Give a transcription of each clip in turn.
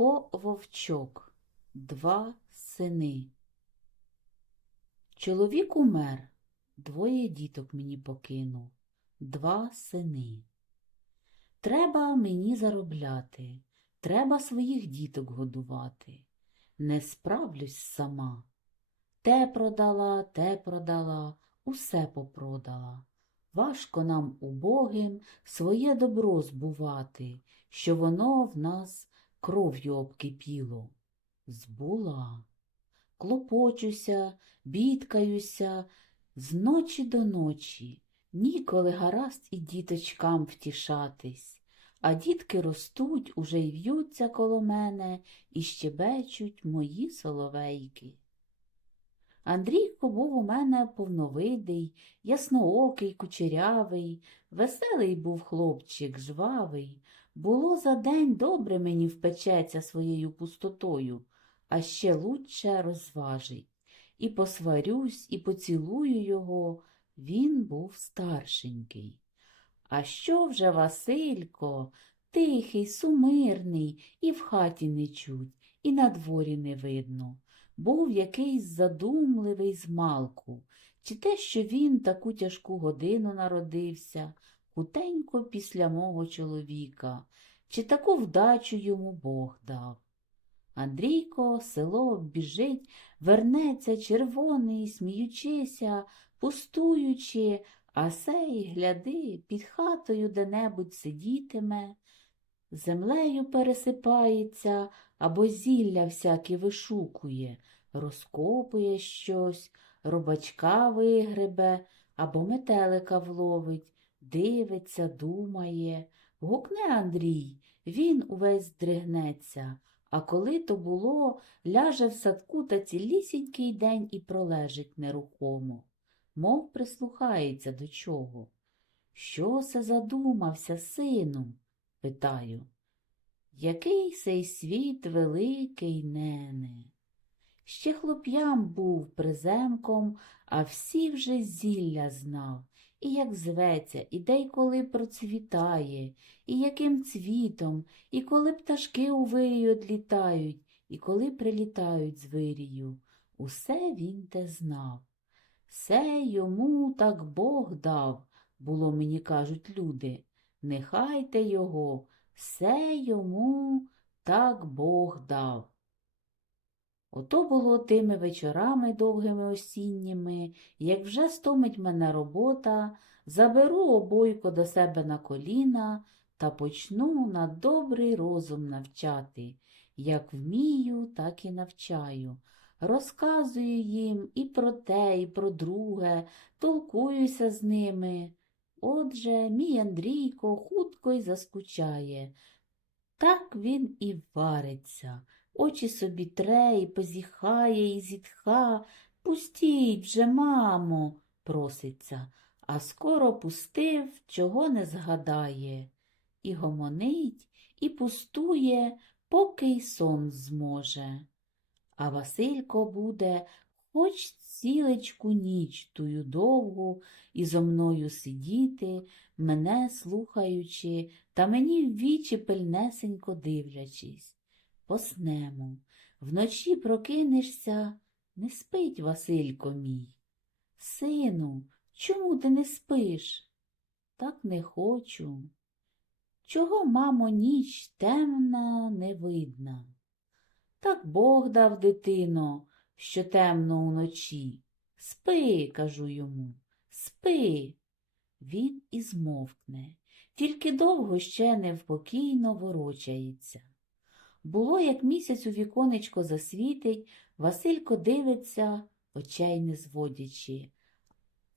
Сашко Вовчок, два сини. Чоловік умер, двоє діток мені покинув, два сини. Треба мені заробляти, треба своїх діток годувати. Не справлюсь сама. Те продала, те продала, усе попродала. Важко нам убогим своє добро збувати, що воно в нас кров'ю обкипіло. Збула. Клопочуся, бідкаюся, з ночі до ночі, ніколи гаразд і діточкам втішатись, а дітки ростуть, уже й в'ються коло мене і щебечуть мої соловейки. Андрійко був у мене повновидий, ясноокий, кучерявий, веселий був хлопчик, жвавий. Було за день добре мені впечеться своєю пустотою, а ще лучше розважить. І посварюсь, і поцілую його, він був старшенький. А що вже Василько, тихий, сумирний, і в хаті не чуть, і на дворі не видно. Був якийсь задумливий змалку, чи те, що він таку тяжку годину народився, хутенько після мого чоловіка, чи таку вдачу йому Бог дав. Андрійко село біжить, вернеться червоний, сміючися, пустуючи, а сей, гляди, під хатою де-небудь сидітиме, землею пересипається або зілля всяке вишукує, розкопує щось, робачка вигребе або метелика вловить, дивиться, думає. Гукне Андрій, він увесь здригнеться. А коли то було, ляже в садку та цілісінький день і пролежить нерухомо, мов прислухається до чого. Що се задумався, сину? питаю. Який сей світ великий, нене? Ще хлоп'ям був приземком, а всі вже зілля знав, і як зветься, і де й коли процвітає, і яким цвітом, і коли пташки у вирію одлітають, і коли прилітають з вирію. Усе він те знав. Все йому так Бог дав, було мені кажуть люди. Нехай те його, все йому так Бог дав. Ото було тими вечорами довгими осінніми, як вже стомить мене робота, заберу обойко до себе на коліна та почну на добрий розум навчати. Як вмію, так і навчаю. Розказую їм і про те, і про друге, толкуюся з ними. Отже, мій Андрійко хутко й заскучає. Так він і вариться, очі собі тре, і позіхає, і зітха. Пустіть вже, мамо, проситься, а скоро пустив, чого не згадає. І гомонить, і пустує, поки й сон зможе. А Василько буде хоч цілечку ніч тую довгу і зо мною сидіти, мене слухаючи, та мені в вічі пильнесенько дивлячись. Поснемо, вночі прокинешся, не спить Василько мій. Сину, чому ти не спиш? Так не хочу. Чого, мамо, ніч темна, не видна? Так Бог дав дитино, що темно уночі. Спи, кажу йому, спи. Він і змовкне, тільки довго ще невпокійно ворочається. Було, як місяць у віконечко засвітить, Василько дивиться, очей не зводячи.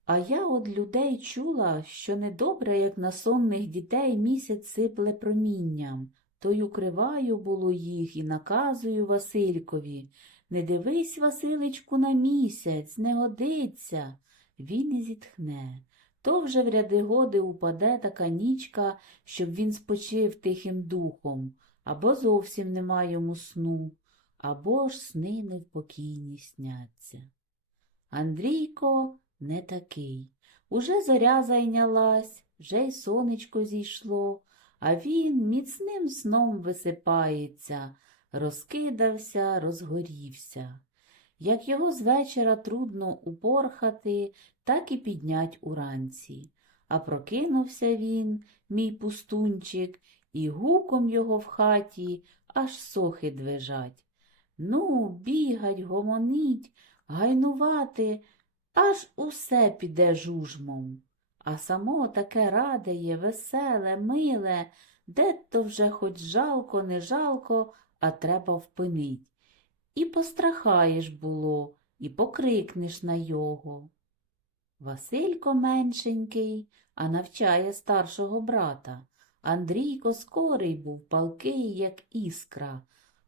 А я од людей чула, що недобре, як на сонних дітей місяць сипле промінням, то й укриваю було їх і наказую Василькові не дивись, Василичку, на місяць, не годиться. Він і зітхне. То вже в ряди годи упаде така нічка, щоб він спочив тихим духом, або зовсім нема йому сну, або ж сни невпокійні сняться. Андрійко не такий. Уже зоря зайнялась, вже й сонечко зійшло, а він міцним сном висипається, розкидався, розгорівся. Як його з вечора трудно упорхати, так і піднять уранці. А прокинувся він, мій пустунчик, і гуком його в хаті аж сохи движать. Ну, бігать, гомонить, гайнувати, аж усе піде жужмом. А само таке радеє, веселе, миле, де то вже хоч жалко, не жалко, а треба впинить. І пострахаєш було, і покрикнеш на його. Василько меншенький, а навчає старшого брата. Андрійко скорий був, палкий, як іскра.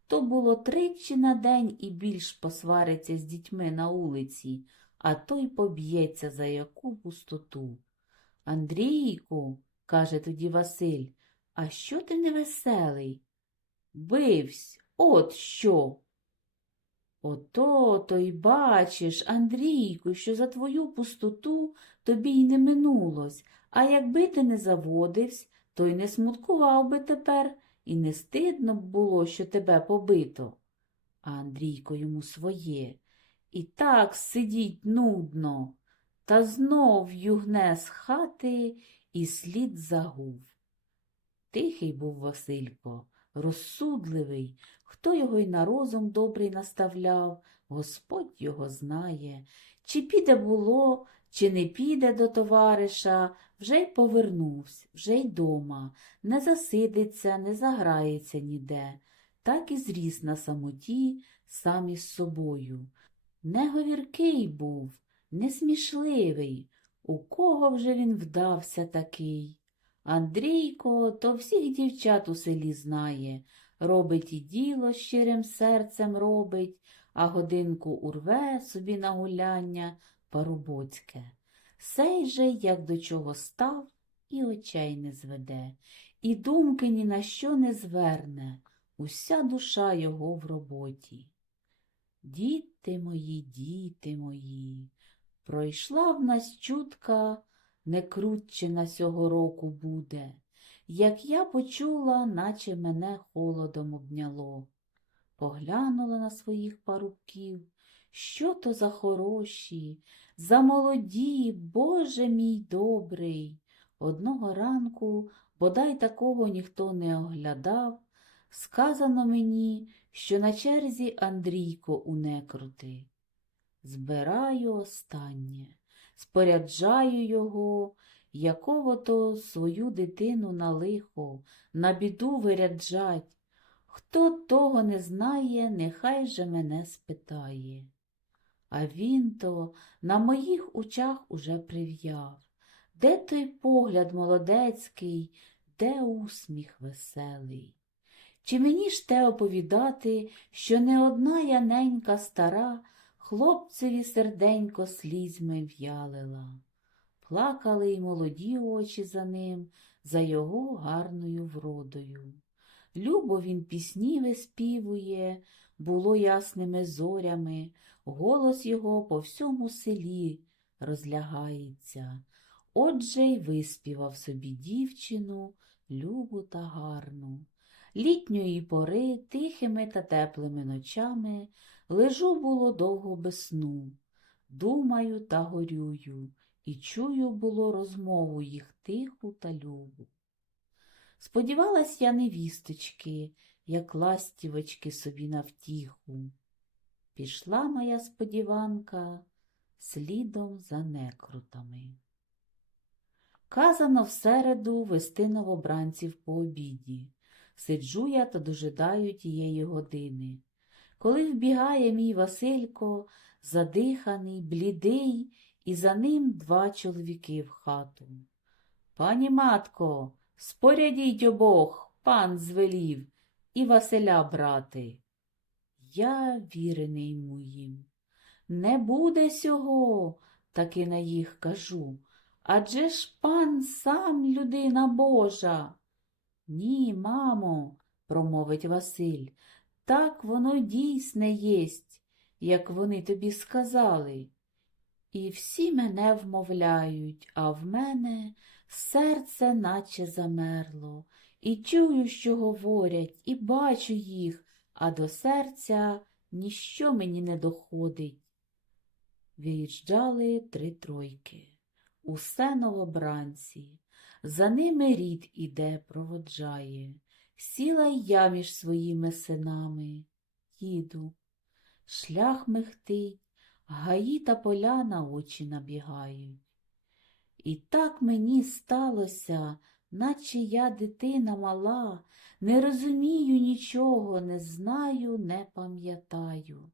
То було тричі на день і більш посвариться з дітьми на улиці, а той поб'ється за яку пустоту. Андрійку, каже тоді Василь, а що ти невеселий? Бивсь, от що. Ото то й бачиш, Андрійку, що за твою пустоту тобі й не минулось, а якби ти не заводився, то й не смуткував би тепер, і не стидно б було, що тебе побито. А Андрійко йому своє. І так сидіть нудно, та знов югне з хати і слід загув. Тихий був Василько, розсудливий, хто його й на розум добрий наставляв, Господь його знає. Чи піде було, чи не піде до товариша, вже й повернувся, вже й дома, не засидиться, не заграється ніде, так і зріс на самоті сам із собою. Не говіркий був, не смішливий, у кого вже він вдався такий. Андрійко то всіх дівчат у селі знає, робить і діло щирим серцем робить, а годинку урве собі на гуляння парубоцьке. Сей же, як до чого став, і очей не зведе, і думки ні на що не зверне, уся душа його в роботі. Діти мої, діти мої, пройшла в нас чутка, не крутче на сього року буде, як я почула, наче мене холодом обняло. Поглянула на своїх парубків, що то за хороші, за молоді, Боже мій добрий. Одного ранку, бодай такого ніхто не оглядав, сказано мені, що на черзі Андрійко у некрути. Збираю останнє, споряджаю його, якого то свою дитину на лихо, на біду виряджать. Хто того не знає, нехай же мене спитає. А він то на моїх очах уже прив'яв. Де той погляд молодецький, де усміх веселий? Чи мені ж те оповідати, що не одна яненька стара хлопцеві серденько слізьми в'ялила? Плакали й молоді очі за ним, за його гарною вродою. Любо він пісні виспівує, було ясними зорями, голос його по всьому селі розлягається. Отже й виспівав собі дівчину, любу та гарну. Літньої пори тихими та теплими ночами лежу було довго без сну, думаю та горюю, і чую було розмову їх тиху та любу. Сподівалась я невісточки, як ластівочки собі на втіху. Пішла моя сподіванка слідом за некрутами. Казано в середу вести новобранців по обіді. Сиджу я та дожидаю тієї години. Коли вбігає мій Василько, задиханий, блідий, і за ним два чоловіки в хату. Пані матко, спорядіть обох, пан звелів, і Василя брати. Я вірений йому їм. Не буде сього, таки на їх кажу. Адже ж пан сам людина Божа. Ні, мамо, промовить Василь, так воно дійсне єсть, як вони тобі сказали. І всі мене вмовляють, а в мене серце наче замерло, і чую, що говорять, і бачу їх, а до серця ніщо мені не доходить. Виїжджали три тройки, усе новобранці, за ними рід іде, проводжає. Сіла й я між своїми синами, їду. Шлях мехтить, гаї та поля очі набігають. І так мені сталося, наче я дитина мала, не розумію нічого, не знаю, не пам'ятаю.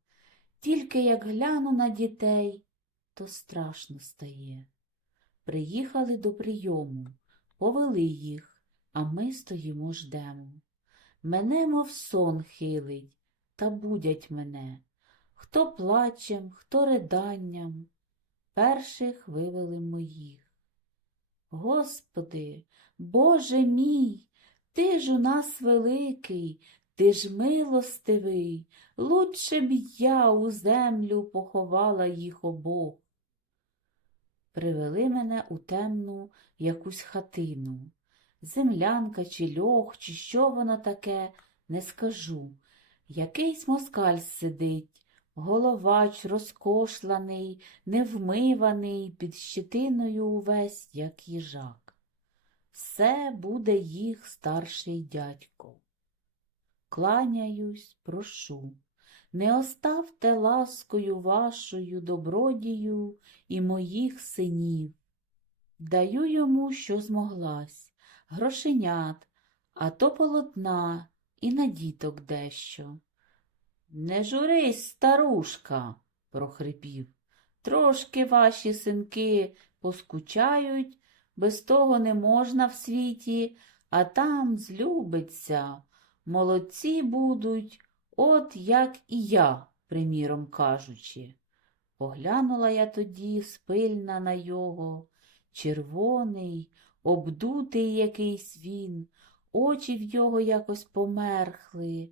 Тільки як гляну на дітей, то страшно стає. Приїхали до прийому, повели їх, а ми стоїмо ждемо. Мене, мов сон хилить, та будять мене. Хто плачем, хто riданням. Перших вивели моїх. Господи, Боже мій, ти ж у нас великий, ти ж милостивий, лучше б я у землю поховала їх обох. Привели мене у темну якусь хатину. Землянка чи льох, чи що воно таке, не скажу. Якийсь москаль сидить, головач розкошланий, невмиваний, під щетиною увесь, як їжак. Все буде їх старший дядько. Кланяюсь, прошу, не оставте ласкою вашою добродію і моїх синів. Даю йому, що змоглась, грошенят, а то полотна і на діток дещо. Не журись, старушка, прохрипів. Трошки ваші синки поскучають, без того не можна в світі, а там злюбиться. Молодці будуть, от як і я, приміром кажучи. Поглянула я тоді спильна на його, червоний, обдутий якийсь він, очі в його якось померхли.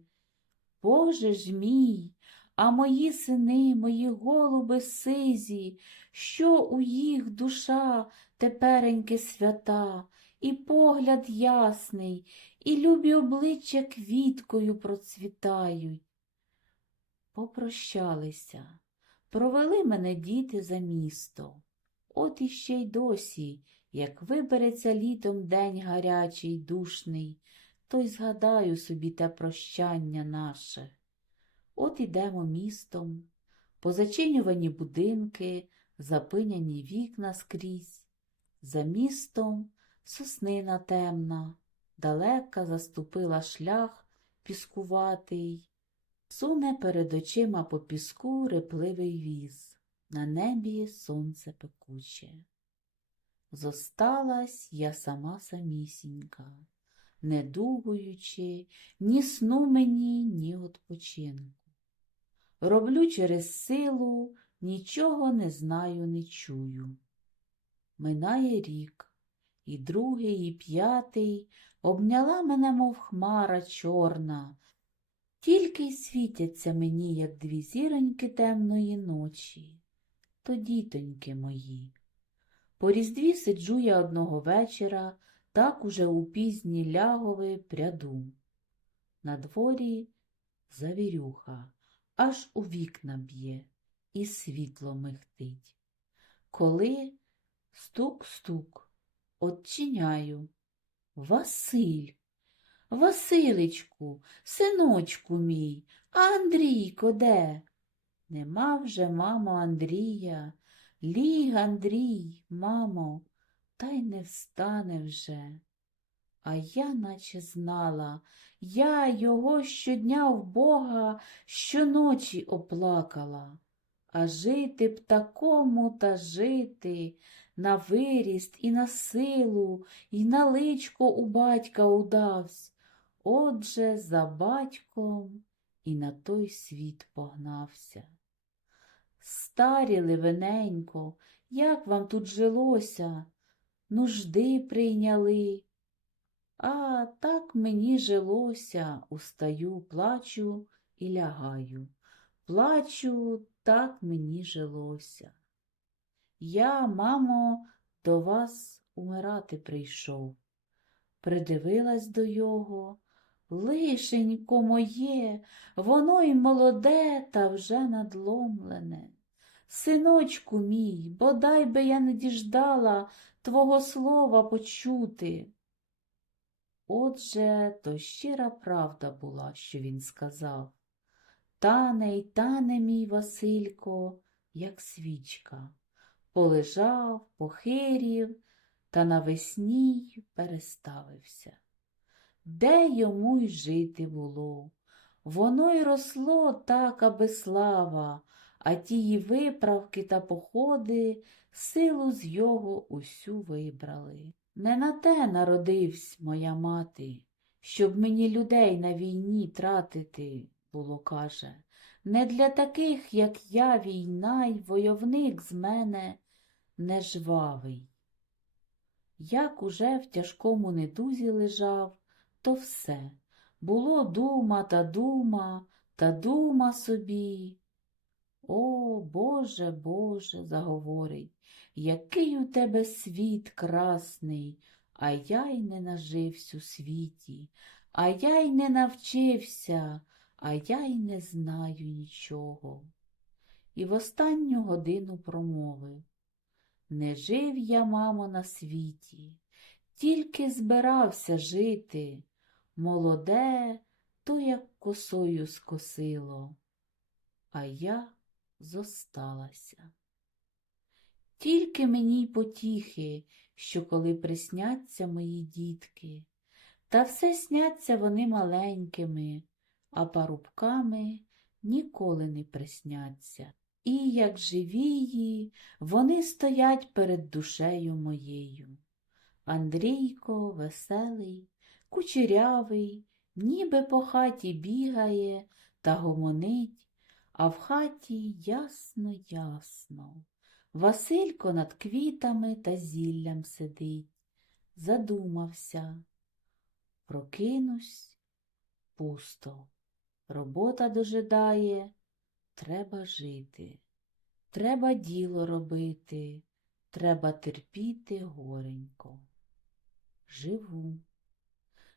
Боже ж мій, а мої сини, мої голуби сизі, що у їх душа тепереньки свята, і погляд ясний, і любі обличчя квіткою процвітають. Попрощалися, провели мене діти за місто. От іще й досі, як вибереться літом день гарячий, душний, то й згадаю собі те прощання наше. От ідемо містом, позачинювані будинки, запиняні вікна скрізь. За містом соснина темна, далека заступила шлях піскуватий, суне перед очима по піску репливий віз, на небі сонце пекуче. Зосталась я сама самісінька, не дугуючи ні сну мені, ні odpoczynku. Роблю через силу, нічого не знаю, не чую. Минає рік, і другий, і п'ятий обняла мене, мов хмара чорна, тільки й світяться мені, як дві зіроньки темної ночі, то дітоньки мої. По різдві сиджу я одного вечора, так уже у пізні лягови пряду. На дворі завірюха, аж у вікна б'є, і світло михтить. Коли стук-стук, отчиняю. Василь, Василечку, синочку мій, Андрійко де? Нема вже, мамо, Андрія. Ліг, Андрій, мамо, та й не встане вже. А я наче знала, я його щодня в Бога щоночі оплакала. А жити б такому та жити, на виріст і на силу, і на личко у батька удавсь. Отже, за батьком і на той світ погнався. Старі ливененько, як вам тут жилося? Нужди прийняли. А так мені жилося, устаю, плачу і лягаю. Плачу, так мені жилося. Я, мамо, до вас умирати прийшов. Придивилась до його, Лишенько моє, воно й молоде та вже надломлене. Синочку мій, бодай би я не діждала твого слова почути. Отже, то щира правда була, що він сказав. Тане й тане мій Василько, як свічка, полежав, похирів, та навесні переставився. Де йому й жити було? Воно й росло так, аби слава, а тії виправки та походи силу з його усю вибрали. Не на те народивсь, моя мати, щоб мені людей на війні тратити, було каже. Не для таких, як я, війна й войовник з мене нежвавий. Як уже в тяжкому недузі лежав, то все. Було дума та дума, та дума собі. О, Боже, Боже, заговорить, який у тебе світ красний, а я й не наживсь у світі, а я й не навчився, а я й не знаю нічого. І в останню годину промовив Не жив я, мамо, на світі, тільки збирався жити, молоде, то як косою скосило, а я зосталася. Тільки мені й потіхи, що коли присняться мої дітки, та все сняться вони маленькими, а парубками ніколи не присняться. І, як живії, вони стоять перед душею моєю. Андрійко веселий, кучерявий, ніби по хаті бігає та гомонить, а в хаті ясно, ясно. Василько над квітами та зіллям сидить, задумався. Прокинусь пусто. Робота дожидає, треба жити, треба діло робити, треба терпіти горенько. Живу.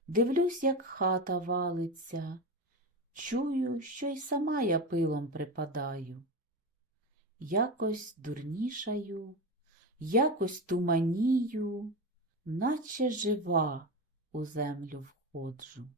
Дивлюсь, як хата валиться, чую, що й сама я пилом припадаю. Якось дурнішаю, якось туманію, наче жива у землю входжу.